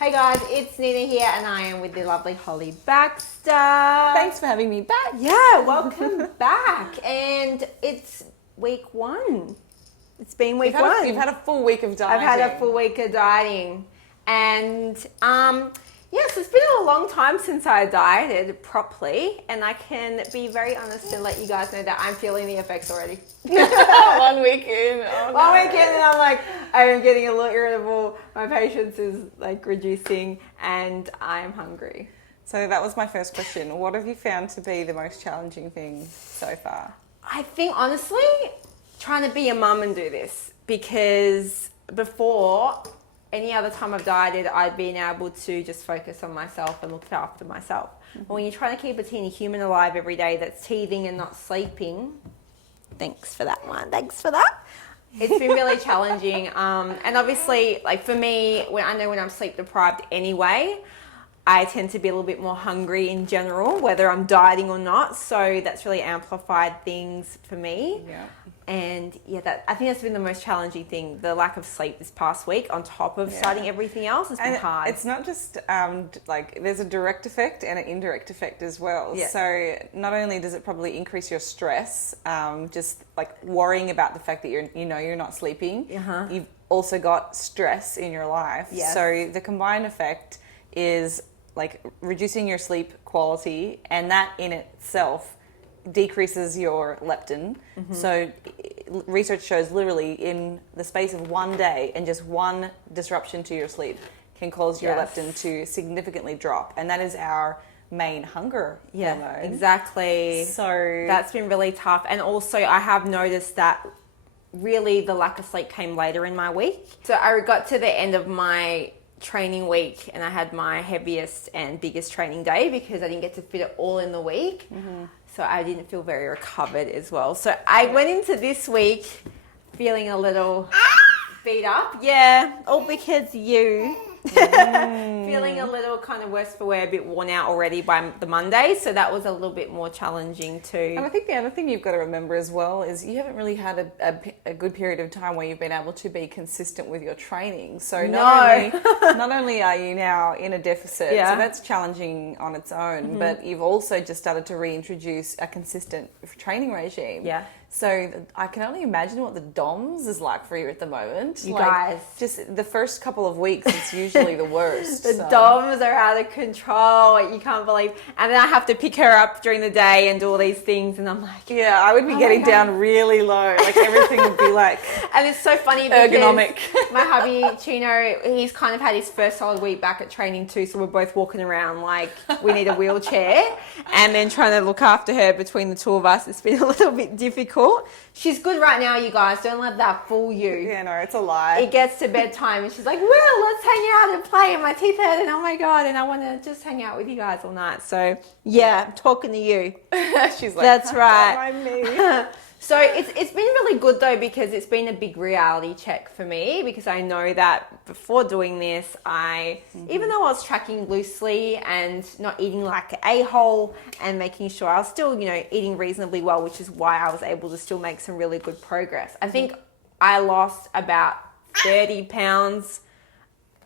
Hey guys, it's Nina here and I am with the lovely Holly Baxter. Thanks for having me back. Yeah, welcome back. And it's week 1. It's been week 1. You've had a full week of dieting. I've had a full week of dieting. And yes, it's been a long time since I dieted properly, and I can be very honest and let you guys know that I'm feeling the effects already. 1 week in. Oh, 1 week in and I'm like, I am getting a little irritable. My patience is like reducing and I'm hungry. So that was my first question. What have you found to be the most challenging thing so far? I think honestly, trying to be a mum and do this, because before, any other time I've dieted, I'd been able to just focus on myself and look after myself. Mm-hmm. But when you're trying to keep a teeny human alive every day that's teething and not sleeping, thanks for that one. Thanks for that. It's been really challenging. And obviously, like for me, when I'm sleep deprived anyway, I tend to be a little bit more hungry in general, whether I'm dieting or not. So that's really amplified things for me. Yeah. And yeah, I think that's been the most challenging thing, the lack of sleep this past week on top of starting everything else. It's been hard. It's not just like there's a direct effect and an indirect effect as well. Yeah. So not only does it probably increase your stress, just like worrying about the fact that you're not sleeping, you've also got stress in your life. Yes. So the combined effect is like reducing your sleep quality, and that in itself decreases your leptin. Mm-hmm. So research shows literally in the space of 1 day and just one disruption to your sleep can cause your leptin to significantly drop, and that is our main hunger hormone. Exactly. So that's been really tough. And also I have noticed that really the lack of sleep came later in my week. So I got to the end of my training week and I had my heaviest and biggest training day because I didn't get to fit it all in the week. Mm-hmm. So I didn't feel very recovered as well. So I went into this week feeling a little beat up. Yeah, all because you. Feeling a little kind of worse for wear, a bit worn out already by the Monday. So that was a little bit more challenging too. And I think the other thing you've got to remember as well is you haven't really had a good period of time where you've been able to be consistent with your training. So not only are you now in a deficit, so that's challenging on its own, but you've also just started to reintroduce a consistent training regime. Yeah. So I can only imagine what the DOMS is like for you at the moment. You guys. Just the first couple of weeks, it's usually the worst. The DOMS are out of control. You can't believe. And then I have to pick her up during the day and do all these things. And I'm like... Yeah, I would be getting down really low. Like everything would be like... And it's so funny because... Ergonomic. My hubby, Chino, he's kind of had his first solid week back at training too. So we're both walking around like we need a wheelchair. And then trying to look after her between the two of us. It's been a little bit difficult. She's good right now, you guys. Don't let that fool you. Yeah, no, it's a lie. It gets to bedtime and she's like, well, let's hang out and play. And my teeth hurt and oh my God. And I want to just hang out with you guys all night. So yeah, I'm talking to you. She's like, that's right. Don't mind me. So it's been really good though, because it's been a big reality check for me, because I know that before doing this, even though I was tracking loosely and not eating like an a-hole and making sure I was still, eating reasonably well, which is why I was able to still make some really good progress. I think I lost about 30 pounds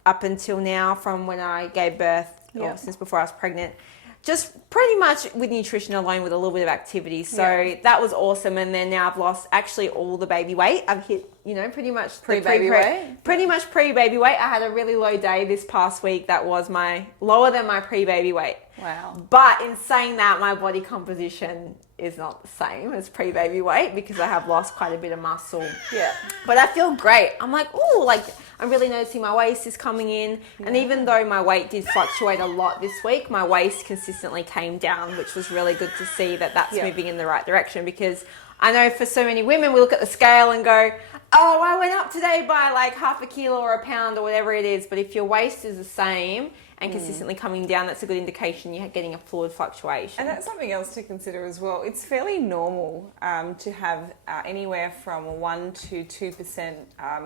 up until now from when I gave birth, or since before I was pregnant. Just pretty much with nutrition alone with a little bit of activity. So that was awesome. And then now I've lost actually all the baby weight. I've hit, pretty much pre-baby weight. Pretty much pre-baby weight. I had a really low day this past week that was lower than my pre-baby weight. Wow. But in saying that, my body composition is not the same as pre-baby weight because I have lost quite a bit of muscle. Yeah. But I feel great. I'm like, ooh, I'm really noticing my waist is coming in. Yeah. And even though my weight did fluctuate a lot this week, my waist consistently came down, which was really good to see that's moving in the right direction, because I know for so many women, we look at the scale and go, oh, I went up today by like half a kilo or a pound or whatever it is. But if your waist is the same and consistently coming down, that's a good indication you're getting a fluid fluctuation. And that's something else to consider as well. It's fairly normal to have anywhere from 1 to 2%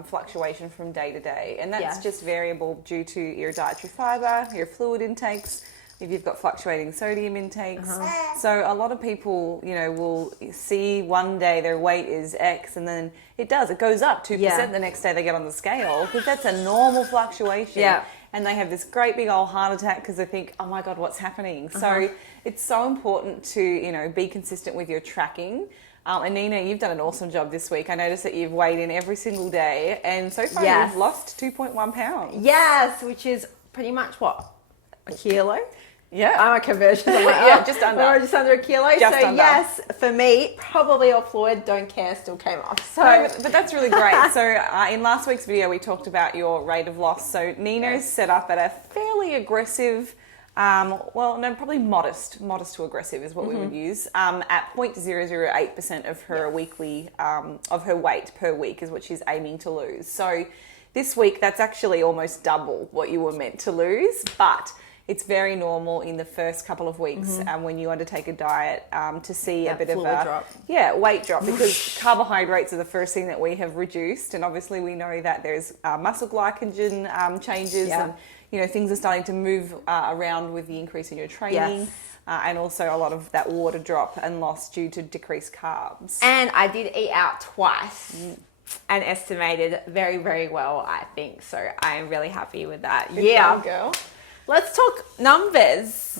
fluctuation from day to day. And that's just variable due to your dietary fibre, your fluid intakes, if you've got fluctuating sodium intakes. So a lot of people, will see one day their weight is X and then it goes up 2% the next day they get on the scale, because that's a normal fluctuation. Yeah. and they have this great big old heart attack because they think, oh my God, what's happening? So it's so important to, you know, be consistent with your tracking. And Nina, you've done an awesome job this week. I noticed that you've weighed in every single day, and so far you've lost 2.1 pounds. Yes, which is pretty much what? A kilo? Yeah. I'm a conversion. Yeah, just under. Or just under a kilo. Just so under. yes, for me, probably all fluid, don't care, still came off. So, no, but that's really great. So in last week's video, we talked about your rate of loss. So Nina's set up at a fairly aggressive, probably modest to aggressive is what we would use, at 0.008% of her weekly, of her weight per week is what she's aiming to lose. So this week, that's actually almost double what you were meant to lose, but it's very normal in the first couple of weeks when you undertake a diet to see a bit of a drop. Weight drop, because carbohydrates are the first thing that we have reduced, and obviously we know that there's muscle glycogen changes and, you know, things are starting to move around with the increase in your training. And also a lot of that water drop and loss due to decreased carbs. And I did eat out twice and estimated very, very well, I think. So I am really happy with that. Good job, girl. Let's talk numbers.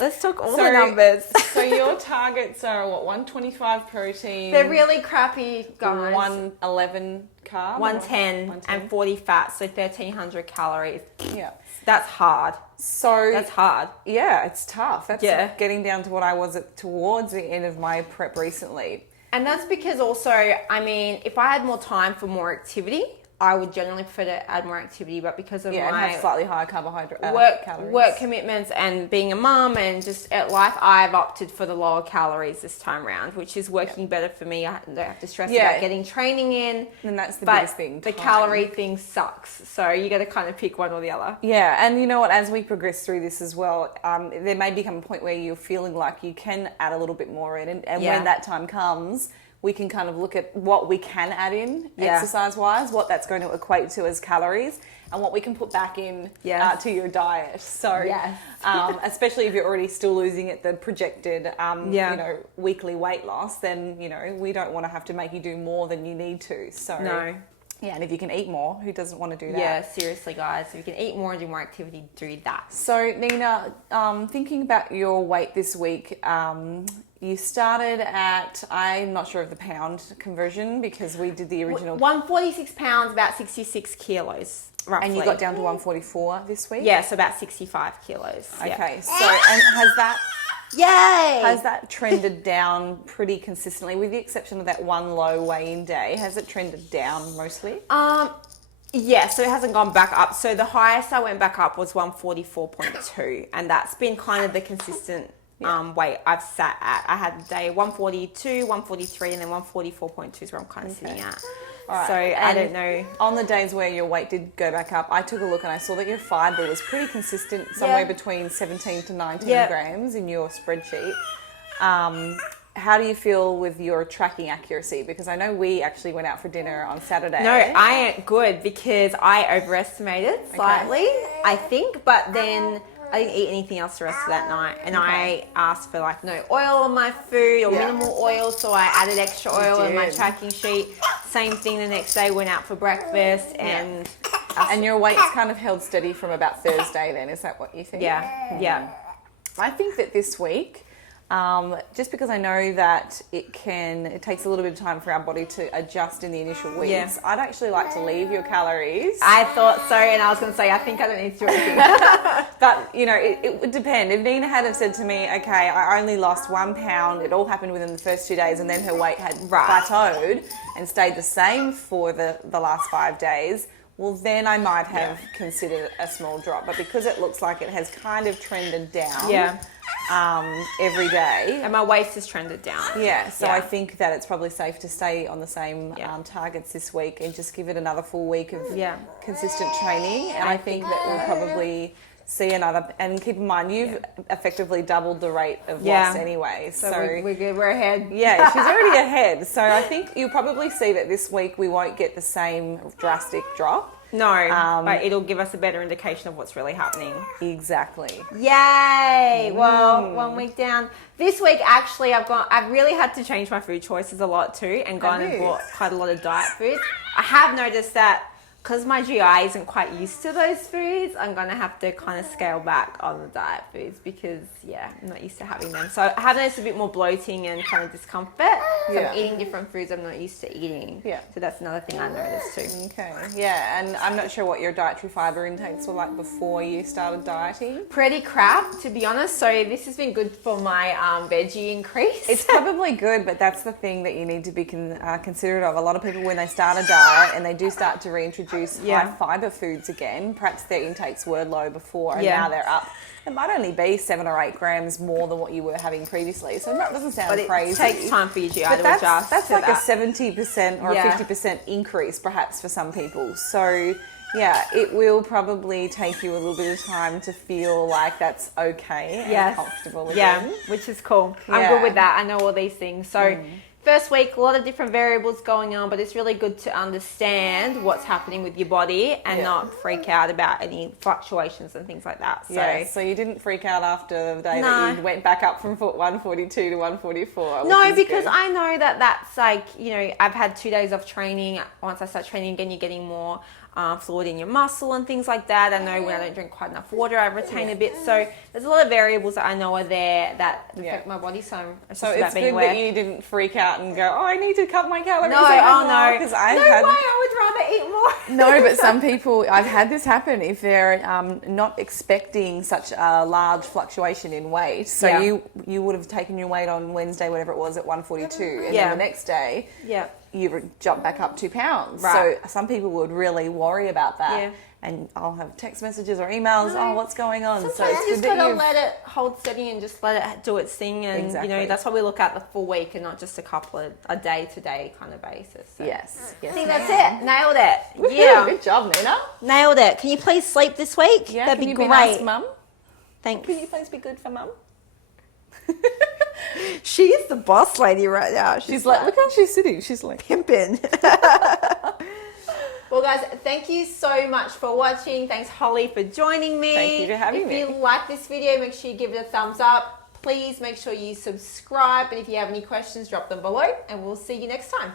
Let's talk all the numbers. So your targets are what, 125 protein? They're really crappy, guys. 111 carb? 110 and 40 fat, so 1,300 calories. Yeah. That's hard. So that's hard. Yeah, it's tough. That's getting down to what I was at towards the end of my prep recently. And that's because also, I mean, if I had more time for more activity, I would generally prefer to add more activity, but because of and my have slightly higher carbohydrate work commitments and being a mum and just at life, I've opted for the lower calories this time around, which is working better for me. I don't have to stress about getting training in. And that's the biggest thing. The calorie thing sucks. So you got to kind of pick one or the other. Yeah, and you know what? As we progress through this as well, there may become a point where you're feeling like you can add a little bit more in, and when that time comes, we can kind of look at what we can add in exercise-wise, what that's going to equate to as calories, and what we can put back in to your diet. So, especially if you're already still losing at the projected, weekly weight loss, then, we don't want to have to make you do more than you need to. So, yeah, and if you can eat more, who doesn't want to do that? Yeah, seriously, guys. If you can eat more and do more activity, do that. So, Nina, thinking about your weight this week, you started at, I'm not sure of the pound conversion because we did the original. 146 pounds, about 66 kilos, roughly. And you got down to 144 this week? Yeah, so about 65 kilos. Okay, so, and has that trended down pretty consistently, with the exception of that one low weigh-in day? Has it trended down mostly? Yeah, so it hasn't gone back up. So the highest I went back up was 144.2, and that's been kind of the consistent weight I've sat at. I had the day 142, 143, and then 144.2 is where I'm kind of sitting at. All right. So I don't know. On the days where your weight did go back up, I took a look and I saw that your fibre was pretty consistent, somewhere between 17 to 19 grams in your spreadsheet. How do you feel with your tracking accuracy? Because I know we actually went out for dinner on Saturday. No, I ain't good because I overestimated slightly, I think, but then I didn't eat anything else the rest of that night, and I asked for like no oil on my food or minimal oil, so I added extra oil on my tracking sheet. Same thing the next day, went out for breakfast, and your weight's kind of held steady from about Thursday then, is that what you think? Yeah. I think that this week, just because I know that it takes a little bit of time for our body to adjust in the initial weeks, I'd actually like to leave your calories. I thought so, and I was going to say, I think I don't need to do anything. But, it would depend. If Nina had have said to me, okay, I only lost 1 pound, it all happened within the first 2 days, and then her weight had plateaued and stayed the same for the last 5 days, well, then I might have considered a small drop. But because it looks like it has kind of trended down every day. And my waist has trended down. Yeah, so I think that it's probably safe to stay on the same targets this week and just give it another full week of consistent training. And I think that we'll probably see another, and keep in mind, you've effectively doubled the rate of loss anyway. So we're good, we're ahead. Yeah, she's already ahead. So I think you'll probably see that this week we won't get the same drastic drop. No, but it'll give us a better indication of what's really happening. Exactly. Yay! Well, 1 week down. This week, actually, I've really had to change my food choices a lot too, and gone and bought quite a lot of diet foods. I have noticed that because my GI isn't quite used to those foods, I'm going to have to kind of scale back on the diet foods because, yeah, I'm not used to having them. So I have noticed a bit more bloating and kind of discomfort. So I'm eating different foods I'm not used to eating. Yeah. So that's another thing I noticed too. Okay. Yeah, and I'm not sure what your dietary fibre intakes were like before you started dieting. Pretty crap, to be honest. So this has been good for my veggie increase. It's probably good, but that's the thing that you need to be considerate of. A lot of people, when they start a diet and they do start to reintroduce high fibre foods again, perhaps their intakes were low before and now they're up. It might only be 7 or 8 grams more than what you were having previously. So that doesn't sound crazy. It takes time for your GI to adjust. That's like a 70% or a 50% increase perhaps for some people. So yeah, it will probably take you a little bit of time to feel like that's okay and comfortable again. Yeah, which is cool. I'm good with that. I know all these things. So first week, a lot of different variables going on, but it's really good to understand what's happening with your body and not freak out about any fluctuations and things like that. So, so you didn't freak out after the day that you went back up from 142 to 144? No, because I know that that's like, you know, I've had 2 days of training. Once I start training again, you're getting more fluid in your muscle and things like that. I know when I don't drink quite enough water, I retain a bit. So there's a lot of variables that I know are there that affect my body. So it's good that you didn't freak out and go, oh, I need to cut my calories. No, because I would rather eat more. No, but some people, I've had this happen if they're not expecting such a large fluctuation in weight. So you would have taken your weight on Wednesday, whatever it was, at 142, and then the next day, you jump back up 2 pounds. Right. So some people would really worry about that. Yeah. And I'll have text messages or emails, what's going on? Sometimes so you just got to let it hold steady and just let it do its thing. And, you know, that's why we look at the full week and not just a day-to-day kind of basis. So. Yes. I think that's it. Nailed it. Yeah. Good job, Nina. Nailed it. Can you please sleep this week? Yeah, that'd be great. Nice, Mum? Thanks. Can you please be good for Mum? She's the boss lady right now. She's like, look how she's sitting. She's like pimping. Well, guys, thank you so much for watching. Thanks, Holly, for joining me. Thank you for having me. If you like this video, make sure you give it a thumbs up. Please make sure you subscribe. And if you have any questions, drop them below. And we'll see you next time.